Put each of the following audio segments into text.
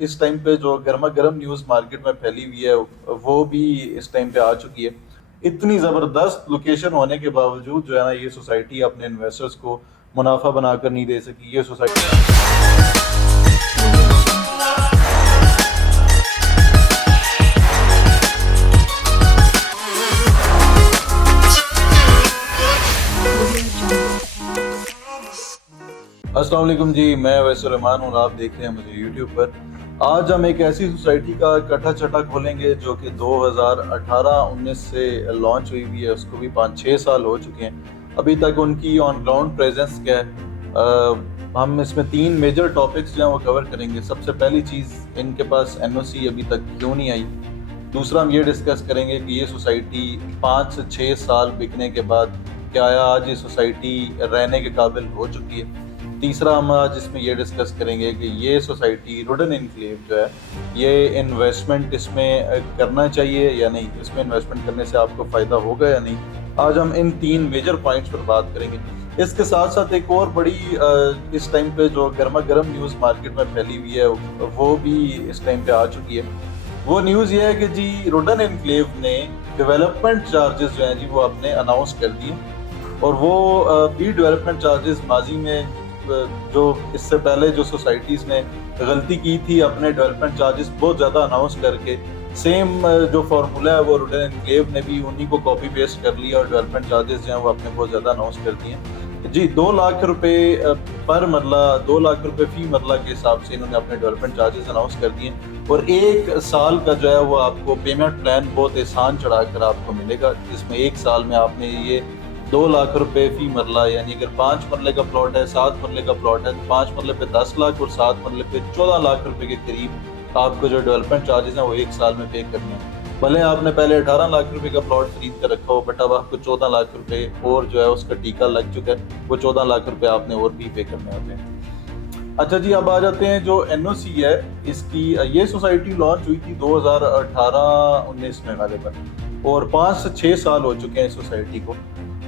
اس time پہ جو گرما گرم نیوز مارکیٹ میں پھیلی ہوئی ہے وہ بھی اس ٹائم پہ آ چکی ہے. اتنی زبردست لوکیشن ہونے کے باوجود جو ہے نا یہ سوسائٹی اپنے انویسٹرز کو منافع بنا کر نہیں دے سکی. یہ سوسائٹی السلام علیکم جی، میں ویس الرحمان ہوں، آپ دیکھ رہے ہیں مجھے یوٹیوب پر. آج ہم ایک ایسی سوسائٹی کا کٹھا چٹا کھولیں گے جو کہ 2018-19 سے لانچ ہوئی ہوئی ہے. اس کو بھی 5-6 سال ہو چکے ہیں. ابھی تک ان کی آن گراؤنڈ پریزنس کیا ہے؟ ہم اس میں 3 میجر ٹاپکس جو ہیں وہ کور کریں گے. سب سے پہلی چیز، ان کے پاس NOC ابھی تک کیوں نہیں آئی. دوسرا، ہم یہ ڈسکس کریں گے کہ یہ سوسائٹی 5 سے 6 سال بکنے کے بعد کیا آج یہ سوسائٹی رہنے کے قابل ہو چکی ہے. تیسرا، ہم آج اس میں یہ ڈسکس کریں گے کہ یہ سوسائٹی روڈن انکلیو جو ہے یہ انویسٹمنٹ اس میں کرنا چاہیے یا نہیں، اس میں انویسٹمنٹ کرنے سے آپ کو فائدہ ہوگا یا نہیں. آج ہم ان 3 میجر پوائنٹس پر بات کریں گے. اس کے ساتھ ساتھ ایک اور بڑی اس ٹائم پہ جو گرما گرم نیوز مارکیٹ میں پھیلی ہوئی ہے وہ بھی اس ٹائم پہ آ چکی ہے. وہ نیوز یہ ہے کہ جی روڈن انکلیو نے ڈیولپمنٹ چارجز جو ہیں جی وہ آپ نے اناؤنس کر دیے، اور وہ بھی ڈیولپمنٹ چارجز ماضی میں جو اس سے پہلے جو سوسائٹیز نے غلطی کی تھی اپنے ڈیولپمنٹ چارجز بہت زیادہ اناؤنس کر کے، سیم جو فارمولا ہے وہ روڈن انکلیو نے بھی انہی کو کاپی پیسٹ کر لیا اور ڈیولپمنٹ چارجز جو ہیں وہ آپ نے بہت زیادہ اناؤنس کر دیے ہیں جی. 2 لاکھ روپے پر مرلہ، 2 لاکھ روپے فی مرلہ کے حساب سے انہوں نے اپنے ڈیولپمنٹ چارجز اناؤنس کر دیے، اور 1 سال کا جو ہے وہ آپ کو پیمنٹ پلان بہت آسان چڑھا کر آپ کو ملے گا، جس میں 1 سال میں آپ نے یہ 2 لاکھ روپے فی مرلہ، یعنی اگر 5 مرلے کا پلاٹ ہے، 7 مرلے کا پلاٹ ہے تو 5 مرلے پہ 10 لاکھ اور 7 مرلے پہ 14 لاکھ روپے کے قریب آپ کو جو ڈیولپمنٹ چارجز ہیں وہ 1 سال میں پے کرنے ہیں. بھلے آپ نے پہلے 18 لاکھ روپے کا پلاٹ خرید کر رکھا ہو، بٹ اب آپ کو 14 لاکھ روپے اور جو ہے اس کا ٹیکہ لگ چکا ہے، وہ 14 لاکھ روپے آپ نے اور بھی پے کرنے ہوتے ہیں. اچھا جی، اب آ جاتے ہیں جو NOC ہے اس کی. یہ سوسائٹی لانچ ہوئی تھی 2018-19 میں غالباً، اور 5 سے 6 سال ہو چکے ہیں اس سوسائٹی کو.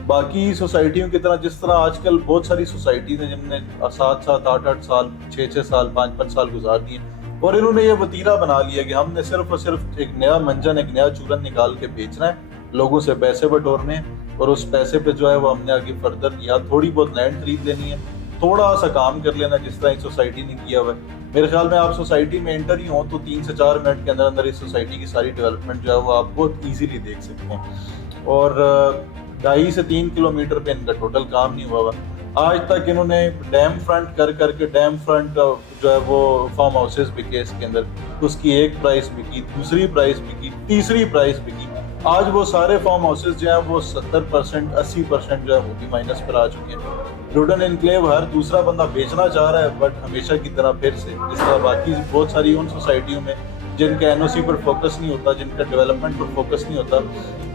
باقی سوسائٹیوں کی طرح جس طرح آج کل بہت ساری سوسائٹیز ہیں جن نے 7-7 8-8 سال 6-6 سال 5-5 سال گزار دیے، اور انہوں نے یہ وتیرہ بنا لیا کہ ہم نے صرف اور صرف ایک نیا منجن، ایک نیا چولن نکال کے بیچنا ہے، لوگوں سے پیسے بٹورنے ہیں، اور اس پیسے پہ جو ہے وہ ہم نے آگے فردر یا تھوڑی بہت لینڈ خرید لینی ہے، تھوڑا سا کام کر لینا جس طرح اس سوسائٹی نے کیا ہوا ہے. میرے خیال میں آپ سوسائٹی میں انٹر ہی ہوں تو 3 سے 4 منٹ کے اندر اندر اس سوسائٹی کی ساری ڈیولپمنٹ جو ہے وہ آپ بہت ایزیلی دیکھ سکتے ہیں. اور 2.5 سے 3 کلومیٹر پہ ان کا ٹوٹل کام نہیں ہوا ہوا. آج تک انہوں نے ڈیم فرنٹ کر کے ڈیم فرنٹ جو ہے وہ فارم ہاؤسز بکے اس کے اندر، اس کی ایک پرائس بکی، دوسری پرائس بکی، تیسری پرائس بکی. آج وہ سارے فارم ہاؤسز جو ہیں وہ 70% 80% جو ہے وہ بھی مائنس پر آ چکے ہیں. روڈن انکلیو ہر دوسرا بندہ بیچنا چاہ رہا ہے، بٹ ہمیشہ کی طرح پھر سے جس طرح باقی بہت ساری ان سوسائٹیوں میں جن کا NOC پر فوکس نہیں ہوتا، جن کا ڈیولپمنٹ پر فوکس نہیں ہوتا،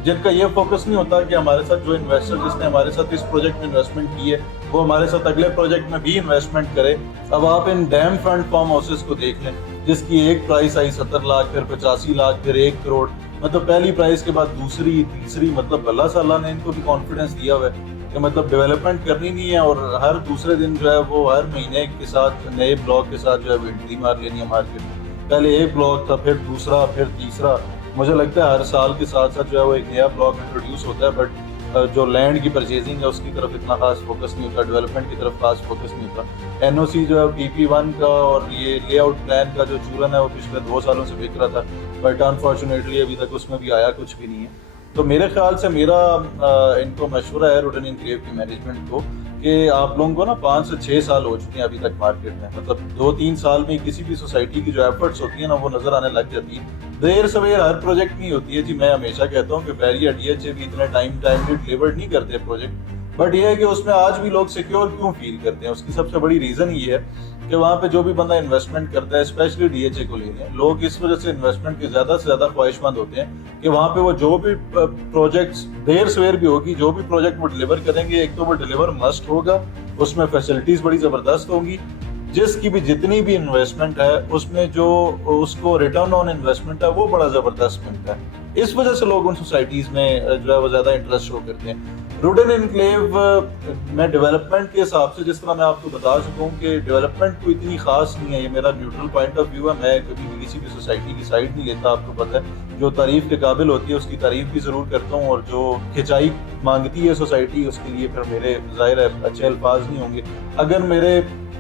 جن کا یہ فوکس نہیں ہوتا کہ ہمارے ساتھ جو انویسٹر جس نے ہمارے ساتھ اس پروجیکٹ میں انویسٹمنٹ کی ہے وہ ہمارے ساتھ اگلے پروجیکٹ میں بھی انویسٹمنٹ کرے. اب آپ ان ڈیم فرنٹ فارم ہاؤسز کو دیکھ لیں جس کی ایک پرائس آئی 70 لاکھ، پھر 85 لاکھ، پھر 1 کروڑ. مطلب پہلی پرائس کے بعد دوسری، تیسری. مطلب اللہ نے ان کو بھی کانفیڈنس دیا ہوا ہے کہ مطلب ڈیولپمنٹ کرنی نہیں ہے، اور ہر دوسرے دن جو ہے وہ ہر مہینے کے ساتھ نئے بلاک کے ساتھ جو ہے وہ انٹری مار لینی ہے مارکیٹ میں. پہلے ایک بلاک تھا، پھر دوسرا، پھر تیسرا. مجھے لگتا ہے ہر سال کے ساتھ ساتھ جو ہے وہ ایک نیا بلاک انٹروڈیوس ہوتا ہے، بٹ جو لینڈ کی پرچیزنگ ہے اس کی طرف اتنا خاص فوکس نہیں ہوتا، ڈیولپمنٹ کی طرف خاص فوکس نہیں ہوتا. NOC جو ہے PP1 کا اور یہ لے آؤٹ پلان کا جو چولن ہے وہ پچھلے 2 سالوں سے بک رہا تھا، بٹ انفارچونیٹلی ابھی تک اس میں بھی آیا کچھ بھی نہیں ہے. تو میرے خیال سے میرا ان کو مشورہ ہے روڈن انکلیو کی مینجمنٹ کو کہ آپ لوگوں کو نا 5 سے 6 سال ہو چکے ہیں ابھی تک مارکیٹ میں، مطلب 2-3 سال میں کسی بھی سوسائٹی کی جو ایفرٹس ہوتی ہیں نا وہ نظر آنے لگ جاتی ہیں. دیر سویر ہر پروجیکٹ نہیں ہوتی ہے جی. میں ہمیشہ کہتا ہوں کہ بیریا DHA بھی اتنے ٹائملی ڈیلیور نہیں کرتے پروجیکٹ، بٹ یہ ہے کہ اس میں آج بھی لوگ سیکیور کیوں فیل کرتے ہیں. اس کی سب سے بڑی ریزن یہ ہے کہ وہاں پہ جو بھی بندہ انویسٹمنٹ کرتا ہے، اسپیشلی DHA کو لینے، لوگ اس وجہ سے انویسٹمنٹ کے زیادہ سے زیادہ خواہش مند ہوتے ہیں کہ وہاں پہ وہ جو بھی پروجیکٹس دیر سویر بھی ہوگی، جو بھی پروجیکٹ وہ ڈیلیور کریں گے، ایک تو وہ ڈیلیور مسٹ ہوگا، اس میں فیسلٹیز بڑی زبردست ہوں گی، جس کی بھی جتنی بھی انویسٹمنٹ ہے اس میں جو اس کو ریٹرن آن انویسٹمنٹ ہے وہ بڑا زبردست ملتا ہے. اس وجہ سے لوگ ان سوسائٹیز میں جو ہے وہ زیادہ انٹرسٹ شو کرتے ہیں. روڈن انکلیو میں ڈیولپمنٹ کے حساب سے جس طرح میں آپ کو بتا چکا ہوں کہ ڈیولپمنٹ کوئی اتنی خاص نہیں ہے. یہ میرا نیوٹرل پوائنٹ آف ویو ہے. میں کبھی بھی کسی بھی سوسائٹی کی سائڈ نہیں لیتا. آپ کو پتہ ہے جو تعریف کے قابل ہوتی ہے اس کی تعریف بھی ضرور کرتا ہوں, اور جو کھچائی مانگتی ہے سوسائٹی اس کے لیے پھر میرے ظاہر ہے اچھے الفاظ نہیں ہوں گے. اگر میرے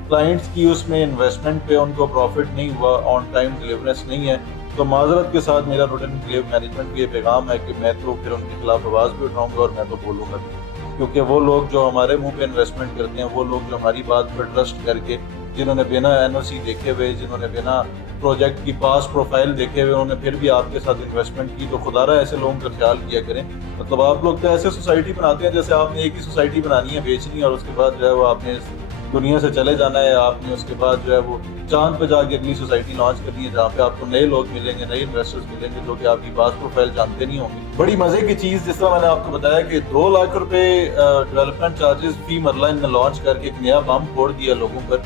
کلائنٹس کی اس میں انویسٹمنٹ پہ ان کو پروفٹ نہیں ہوا, آن ٹائم ڈلیورنس نہیں ہے, تو معذرت کے ساتھ میرا روڈن انکلیو مینجمنٹ کو یہ پیغام ہے کہ میں تو پھر ان کے خلاف آواز بھی اٹھاؤں گا اور میں تو بولوں گا بھی. کیونکہ وہ لوگ جو ہمارے منہ پہ انویسٹمنٹ کرتے ہیں, وہ لوگ جو ہماری بات پر ٹرسٹ کر کے, جنہوں نے بنا NOC دیکھے ہوئے, جنہوں نے بنا پروجیکٹ کی پاس پروفائل دیکھے ہوئے, انہوں نے پھر بھی آپ کے ساتھ انویسٹمنٹ کی, تو خدا رہا ایسے لوگوں کا خیال کیا کریں. مطلب آپ لوگ تو ایسے سوسائٹی بناتے ہیں جیسے آپ نے ایک ہی سوسائٹی بنانی ہے, بیچنی ہے, اور اس کے بعد جو ہے وہ آپ نے دنیا سے چلے جانا ہے. آپ نے اس کے بعد جو ہے وہ چاند پہ جا کے اگلی سوسائٹی لانچ کرنی ہے جہاں پہ آپ کو نئے لوگ ملیں گے, نئے انویسٹرز ملیں گے جو کہ آپ کی پاس پروفائل جانتے نہیں ہوں گے. بڑی مزے کی چیز جس طرح میں نے آپ کو بتایا کہ 2 لاکھ روپے ڈیولپمنٹ چارجز فی مرلہ ان نے لانچ کر کے ایک نیا بم پھوڑ دیا لوگوں پر.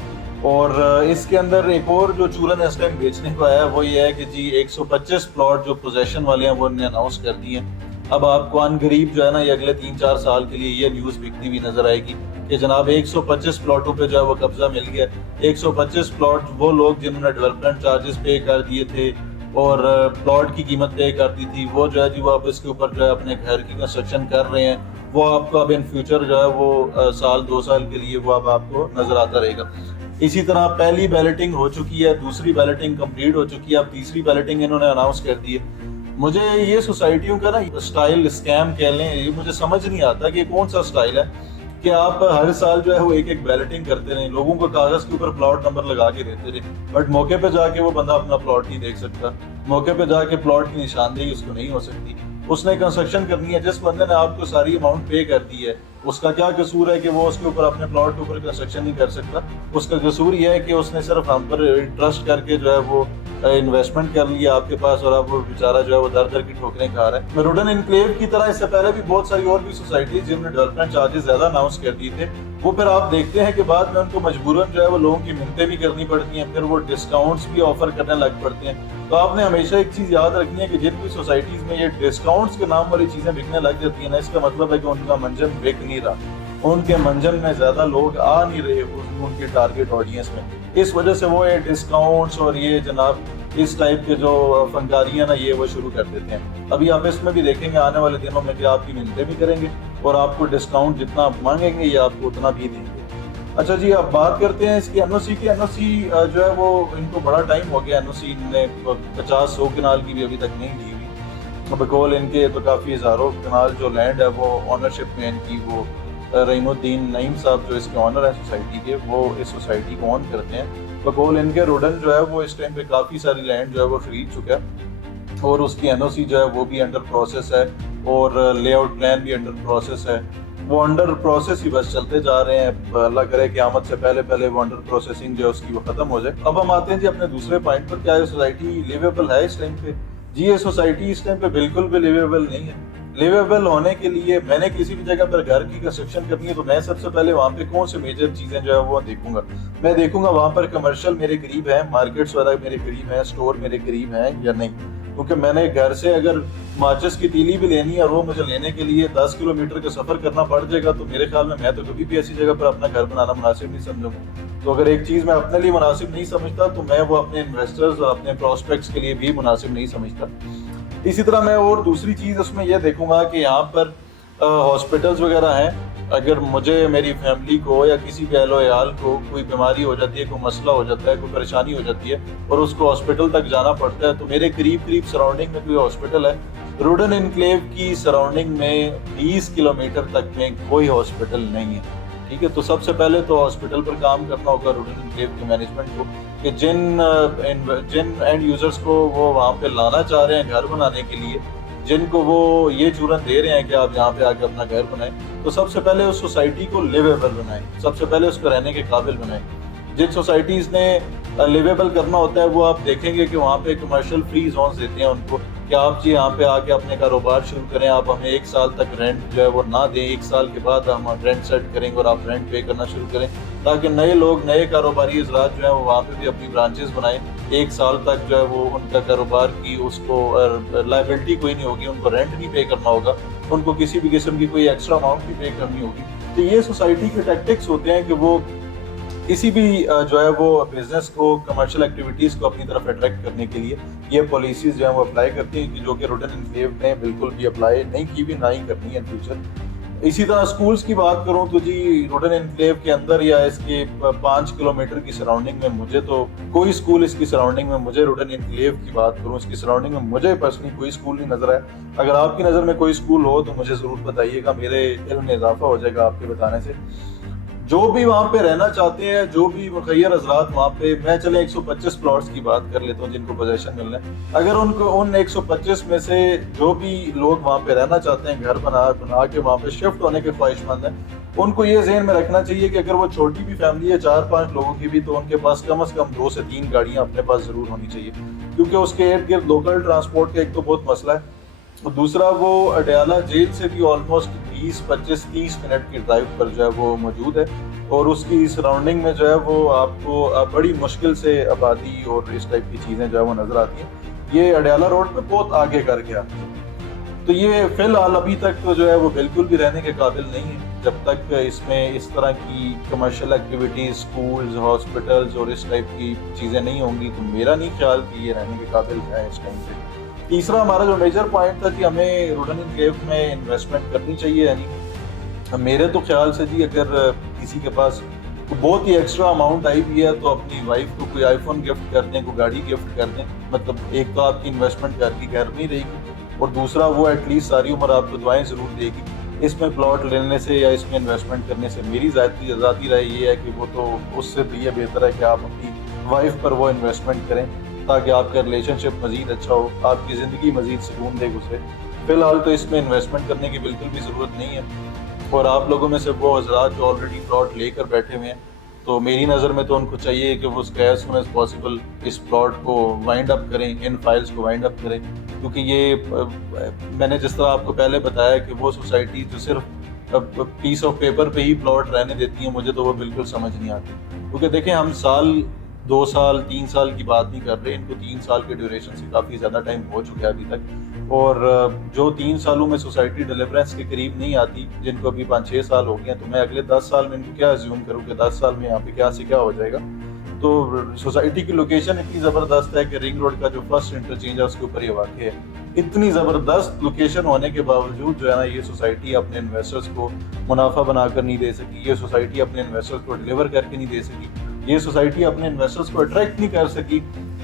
اور اس کے اندر ایک اور جو چورن اس ٹائم بیچنے کو آیا ہے وہ یہ ہے کہ جی 125 پلاٹ جو پوزیشن والے ہیں وہ انہوں نے اناؤنس کر دی ہیں. اب آپ کو ان قریب جو ہے نا یہ اگلے 3-4 سال کے لیے یہ نیوز بکتی ہوئی نظر آئے گی کہ جناب 125 پلاٹوں پہ جو ہے وہ قبضہ مل گیا. 125 پلاٹ وہ لوگ جنہوں نے ڈیولپمنٹ چارجز پے کر دیے تھے اور پلاٹ کی قیمت طے کر دی تھی, وہ جو ہے جی وہ اب اس کے اوپر جو ہے اپنے گھر کی کنسٹرکشن کر رہے ہیں. وہ آپ کو اب ان فیوچر جو ہے وہ سال 2 سال کے لیے وہ اب آپ کو نظر آتا رہے گا. اسی طرح پہلی بیلٹنگ ہو چکی ہے, دوسری بیلٹنگ کمپلیٹ ہو چکی ہے, اب تیسری بیلٹنگ انہوں نے اناؤنس کر دی ہے. مجھے یہ سوسائٹیوں کا نا سٹائل اسکیم کہہ لیں, یہ مجھے سمجھ نہیں آتا کہ کون سا سٹائل ہے کہ آپ ہر سال جو ہے وہ ایک بیلٹنگ کرتے رہیں, لوگوں کو کاغذ کے اوپر پلاٹ نمبر لگا کے دیتے رہیں, بٹ موقع پہ جا کے وہ بندہ اپنا پلاٹ نہیں دیکھ سکتا, موقع پہ جا کے پلاٹ کی نشاندہی اس کو نہیں ہو سکتی. اس نے کنسٹرکشن کرنی ہے, جس بندے نے آپ کو ساری اماؤنٹ پے کر دی ہے اس کا کیا قصور ہے کہ وہ اس کے اوپر اپنے پلاٹ کے اوپر کنسٹرکشن نہیں کر سکتا. اس کا قصور یہ ہے کہ اس نے صرف ہم پر ٹرسٹ کر کے جو ہے وہ انویسٹمنٹ کر لیا آپ کے پاس, اور اب وہ بیچارہ جو ہے وہ در در کی ٹھوکریں کھا رہا ہے. روڈن انکلیو کی طرح اس سے پہلے بھی بہت ساری اور بھی سوسائٹیز جنہوں نے ڈیولپمنٹ چارجز زیادہ اناؤنس کر دیے تھے, وہ پھر آپ دیکھتے ہیں کہ بعد میں ان کو مجبوراً جو ہے وہ لوگوں کی منتیں بھی کرنی پڑتی ہیں, پھر وہ ڈسکاؤنٹس بھی آفر کرنے لگ پڑتے ہیں. تو آپ نے ہمیشہ ایک چیز یاد رکھنی ہے کہ جن بھی سوسائٹیز میں یہ ڈسکاؤنٹس کے نام والی چیزیں بکنے لگ جاتی ہیں نا, اس کا مطلب ہے کہ ان کا منجن بک نہیں رہا, ان کے منجن میں زیادہ لوگ آ نہیں رہے ان کے ٹارگٹ آڈینس میں. اس وجہ سے وہ یہ ڈسکاؤنٹس اور یہ جناب اس ٹائپ کے جو فنکاریاں نا یہ وہ شروع کر دیتے ہیں. ابھی آپ اس میں بھی دیکھیں گے آنے والے دنوں میں کہ آپ کی منتیں بھی کریں گے اور آپ کو ڈسکاؤنٹ جتنا مانگیں گے یہ آپ کو اتنا بھی دیں گے. اچھا جی, اب بات کرتے ہیں اس کی NOC کی. NOC جو ہے وہ ان کو بڑا ٹائم ہو گیا, NOC نے 50-100 کنال کی بھی ابھی تک نہیں دی ہوئی. بقول ان کے تو کافی ہزاروں کنال جو لینڈ ہے وہ آنرشپ میں ان کی, وہ رحیم الدین نعیم صاحب جو اس کے آنر ہیں سوسائٹی کے, وہ اس سوسائٹی کو آن کرتے ہیں. بقول ان کے روڈن جو ہے وہ اس ٹائم پہ کافی ساری لینڈ جو ہے وہ خرید چکا ہے, اور اس کی NOC جو ہے وہ بھی انڈر پروسیس ہے, اور لے آؤٹ پلان بھی انڈر پروسیس ہے. وہ انڈر پروسیس ہی بس چلتے جا رہے ہیں. اللہ کرے قیامت سے پہلے وہ انڈر پروسیسنگ جو ہے اس کی وہ ختم ہو جائے. اب ہم آتے ہیں جی اپنے دوسرے پوائنٹ پر, کیا یہ سوسائٹی لیویبل ہے اس ٹائم پہ؟ جی یہ سوسائٹی اس ٹائم پہ بالکل بھی لیویبل نہیں ہے. لیویبل ہونے کے لیے میں نے کسی بھی جگہ پر گھر کی کنسٹرکشن کرنی ہے تو میں سب سے پہلے وہاں پہ کون سے میجر چیزیں جو ہے وہ دیکھوں گا. میں دیکھوں گا وہاں پر کمرشل میرے قریب ہے, مارکیٹس وغیرہ میرے قریب ہیں, اسٹور میرے قریب ہیں یا نہیں. کیونکہ میں نے گھر سے اگر ماچس کی تیلی بھی لینی ہے اور وہ مجھے لینے کے لیے 10 کلومیٹر کا سفر کرنا پڑ جائے گا, تو میرے خیال میں تو کبھی بھی ایسی جگہ پر اپنا گھر بنانا مناسب نہیں سمجھوں گا. تو اگر ایک چیز میں اپنے لیے مناسب نہیں سمجھتا تو میں وہ اپنے انویسٹرز اور اپنے پراسپیکٹس کے لیے بھی مناسب نہیں سمجھتا. اسی طرح میں اور دوسری چیز اس میں یہ دیکھوں گا کہ یہاں پر ہاسپٹلز وغیرہ ہیں. اگر مجھے میری فیملی کو یا کسی بھی اہل و عیال کو کوئی بیماری ہو جاتی ہے, کوئی مسئلہ ہو جاتا ہے, کوئی پریشانی ہو جاتی ہے اور اس کو ہاسپٹل تک جانا پڑتا ہے, تو میرے قریب سراؤنڈنگ میں کوئی ہاسپٹل ہے. روڈن انکلیو کی سراؤنڈنگ میں 20 کلومیٹر تک میں کوئی ہاسپٹل نہیں ہے. ٹھیک ہے, تو سب سے پہلے تو ہاسپٹل پر کام کرنا ہوگا روڈن انکلیو کے مینجمنٹ کو, کہ جن اینڈ یوزرز کو وہ وہاں پہ لانا چاہ رہے ہیں گھر بنانے کے لیے, جن کو وہ یہ چورن دے رہے ہیں کہ آپ یہاں پہ آ کے اپنا گھر بنائیں, تو سب سے پہلے اس سوسائٹی کو لیویبل بنائیں, سب سے پہلے اس کو رہنے کے قابل بنائیں. جن سوسائٹیز نے لیویبل کرنا ہوتا ہے وہ آپ دیکھیں گے کہ وہاں پہ کمرشل فری زونز دیتے ہیں ان کو, کہ آپ جی یہاں پہ آ کے اپنے کاروبار شروع کریں, آپ ہمیں 1 سال تک رینٹ جو ہے وہ نہ دیں, 1 سال کے بعد ہم رینٹ سیٹ کریں گے اور آپ رینٹ پے کرنا شروع کریں. تاکہ نئے لوگ نئے کاروباری حضرات جو ہیں وہ وہاں پہ بھی اپنی برانچز بنائیں. 1 سال تک جو ہے وہ ان کا کاروبار کی اس کو لائبلٹی کوئی نہیں ہوگی, ان کو رینٹ نہیں پے کرنا ہوگا, ان کو کسی بھی قسم کی کوئی ایکسٹرا اماؤنٹ نہیں پے کرنی ہوگی. تو یہ سوسائٹی کے ٹیکٹکس ہوتے ہیں کہ وہ کسی بھی جو ہے وہ بزنس کو, کمرشل ایکٹیویٹیز کو اپنی طرف اٹریکٹ کرنے کے لیے یہ پالیسیز جو ہیں وہ اپلائی کرتی ہیں, جو کہ روڈن انکلیو نے بالکل بھی اپلائی نہیں کی بھی, نہ ہی کرنی ہے ان فیوچر. اسی طرح اسکولس کی بات کروں تو جی روڈن انکلیو کے اندر یا اس کے 5 کلومیٹر کی سراؤنڈنگ میں مجھے تو کوئی اسکول, اس کی سراؤنڈنگ میں مجھے روڈن انکلیو کی بات کروں اس کی سراؤنڈنگ میں مجھے پرسنلی کوئی اسکول نہیں نظر آیا. اگر آپ کی نظر میں کوئی اسکول ہو تو مجھے ضرور بتائیے گا, میرے علم میں اضافہ ہو جائے گا آپ کے بتانے سے. جو بھی وہاں پہ رہنا چاہتے ہیں, جو بھی مخیر حضرات وہاں پہ, میں چلے 125 پلاٹس کی بات کر لیتا ہوں جن کو پوزیشن ملنا ہے. اگر ان 125 میں سے جو بھی لوگ وہاں پہ رہنا چاہتے ہیں, گھر بنا کے وہاں پہ شفٹ ہونے کے خواہش مند ہیں, ان کو یہ ذہن میں رکھنا چاہیے کہ اگر وہ چھوٹی بھی فیملی ہے 4-5 لوگوں کی بھی, تو ان کے پاس کم از کم 2 سے 3 گاڑیاں اپنے پاس ضرور ہونی چاہیے, کیونکہ اس کے ارد گرد لوکل ٹرانسپورٹ کا ایک تو بہت مسئلہ ہے. دوسرا وہ اڈیالہ جیل سے بھی آلموسٹ 20-25-30 منٹ کی ڈرائیو پر جو ہے وہ موجود ہے, اور اس کی سراؤنڈنگ میں جو ہے وہ آپ کو بڑی مشکل سے آبادی اور اس ٹائپ کی چیزیں جو ہے وہ نظر آتی ہیں. یہ اڈیالہ روڈ پہ بہت آگے کر کے آتی ہے. تو یہ فی الحال ابھی تک تو جو ہے وہ بالکل بھی رہنے کے قابل نہیں ہے, جب تک اس میں اس طرح کی کمرشل ایکٹیویٹیز, اسکولز, ہاسپٹلز اور اس ٹائپ کی چیزیں نہیں ہوں گی, تو میرا نہیں خیال کہ یہ رہنے کے قابل ہے اس ٹائم پہ. تیسرا ہمارا جو میجر پوائنٹ تھا کہ ہمیں روڈن انکلیو میں انویسٹمنٹ کرنی چاہیے. یعنی میرے تو خیال سے جی اگر کسی کے پاس بہت ہی ایکسٹرا اماؤنٹ آئی بھی ہے تو اپنی وائف کو کوئی آئی فون گفٹ کر دیں, کوئی گاڑی گفٹ کر دیں. مطلب ایک تو آپ کی انویسٹمنٹ گھر کی گھر میں ہی رہے گی, اور دوسرا وہ ایٹ لیسٹ ساری عمر آپ کو دعائیں ضرور دے گی. اس میں پلاٹ لینے سے یا اس میں انویسٹمنٹ کرنے سے میری ذاتی رائے یہ ہے کہ وہ تو اس سے بھی یہ بہتر ہے کہ آپ اپنی وائف پر وہ انویسٹمنٹ کریں, تاکہ آپ کا ریلیشن شپ مزید اچھا ہو, آپ کی زندگی مزید سکون دے گزرے. فی الحال تو اس میں انویسٹمنٹ کرنے کی بالکل بھی ضرورت نہیں ہے. اور آپ لوگوں میں سے وہ حضرات جو آلریڈی پلاٹ لے کر بیٹھے ہوئے ہیں, تو میری نظر میں تو ان کو چاہیے کہ وہ ایز سون ایز پاسبل اس پلاٹ کو وائنڈ اپ کریں, ان فائلز کو وائنڈ اپ کریں. کیونکہ یہ میں نے جس طرح آپ کو پہلے بتایا کہ وہ سوسائٹی جو صرف پیس آف پیپر پہ ہی پلاٹ رہنے دیتی ہیں, مجھے تو وہ بالکل سمجھ نہیں آتی. کیونکہ دیکھیں ہم سال 2 سال 3 سال کی بات نہیں کر رہے, ان کو 3 سال کے ڈیوریشن سے کافی زیادہ ٹائم ہو چکا ہے ابھی تک. اور جو 3 سالوں میں سوسائٹی ڈیلیورنس کے قریب نہیں آتی, جن کو ابھی 5-6 سال ہو گئے ہیں, تو میں اگلے 10 سال میں ان کو کیا ایزیوم کروں کہ 10 سال میں یہاں پہ کیا سے کیا ہو جائے گا. تو سوسائٹی کی لوکیشن اتنی زبردست ہے کہ رنگ روڈ کا جو فرسٹ انٹرچینج ہے اس کے اوپر یہ واقع ہے. اتنی زبردست لوکیشن ہونے کے باوجود جو ہے نا یہ سوسائٹی اپنے انویسٹرز کو منافع بنا کر نہیں دے سکی, یہ سوسائٹی اپنے انویسٹرز کو ڈیلیور کر کے نہیں دے سکی, یہ سوسائٹی اپنے انویسٹرز کو اٹریکٹ نہیں کر سکی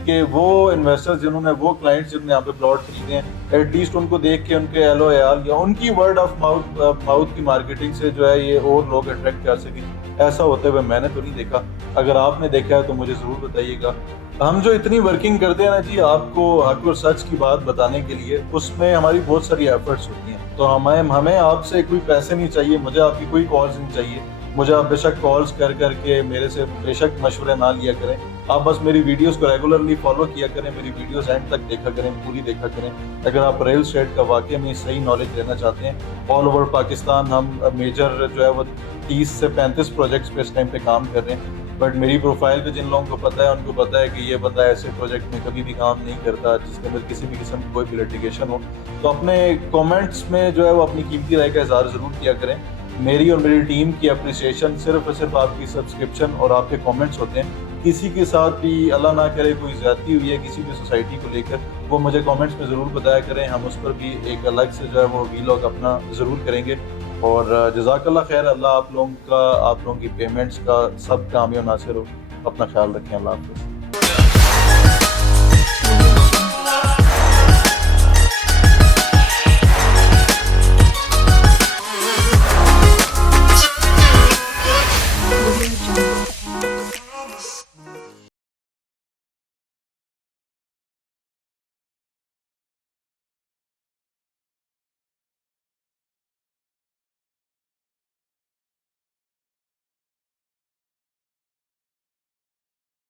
کہ وہ انویسٹرز جنہوں نے, وہ کلائنٹس جنہوں نے یہاں پہ پلاٹ خریدے ہیں, ایٹ لیسٹ ان کو دیکھ کے ان کے اہل و عیال یا ان کی ورڈ آف ماؤتھ کی مارکیٹنگ سے جو ہے یہ اور لوگ اٹریکٹ کر سکیں. ایسا ہوتے ہوئے میں نے تو نہیں دیکھا. اگر آپ نے دیکھا ہے تو مجھے ضرور بتائیے گا. ہم جو اتنی ورکنگ کرتے ہیں نا جی آپ کو حق اور سچ کی بات بتانے کے لیے, اس میں ہماری بہت ساری ایفرٹس ہوتی ہیں. تو ہمیں آپ سے کوئی پیسے نہیں چاہیے, مجھے آپ کی کوئی کالز نہیں چاہیے. مجھے آپ بے شک کالز کر کے میرے سے بے شک مشورے نہ لیا کریں. آپ بس میری ویڈیوز کو ریگولرلی فالو کیا کریں, میری ویڈیوز اینڈ تک دیکھا کریں, پوری دیکھا کریں. اگر آپ ریل اسٹیٹ کا واقعہ میں صحیح نالج لینا چاہتے ہیں, آل اوور پاکستان ہم میجر جو ہے وہ 30 سے 35 پروجیکٹس پہ اس ٹائم پہ کام کر رہے ہیں. بٹ میری پروفائل پہ جن لوگوں کو پتہ ہے ان کو پتہ ہے کہ یہ بندہ ایسے پروجیکٹ میں کبھی بھی کام نہیں کرتا جس کے اندر کسی بھی قسم کی کوئی بھی لٹیگیشن ہو. تو اپنے کومنٹس میں جو ہے وہ اپنی قیمتی رائے کا اظہار ضرور کیا کریں. میری اور میری ٹیم کی اپریسیشن صرف اور صرف آپ کی سبسکرپشن اور آپ کے کومنٹس ہوتے ہیں. کسی کے ساتھ بھی اللہ نہ کرے کوئی زیادتی ہوئی ہے کسی بھی سوسائٹی کو لے کر, وہ مجھے کومنٹس میں ضرور بتایا کریں. ہم اس پر بھی ایک الگ سے جو ہے وہ ویلاگ اپنا ضرور کریں گے. اور جزاک اللہ خیر. اللہ آپ لوگوں کی پیمنٹس کا سب کامیاب ناصر ہو. اپنا خیال رکھیں. اللہ حافظ.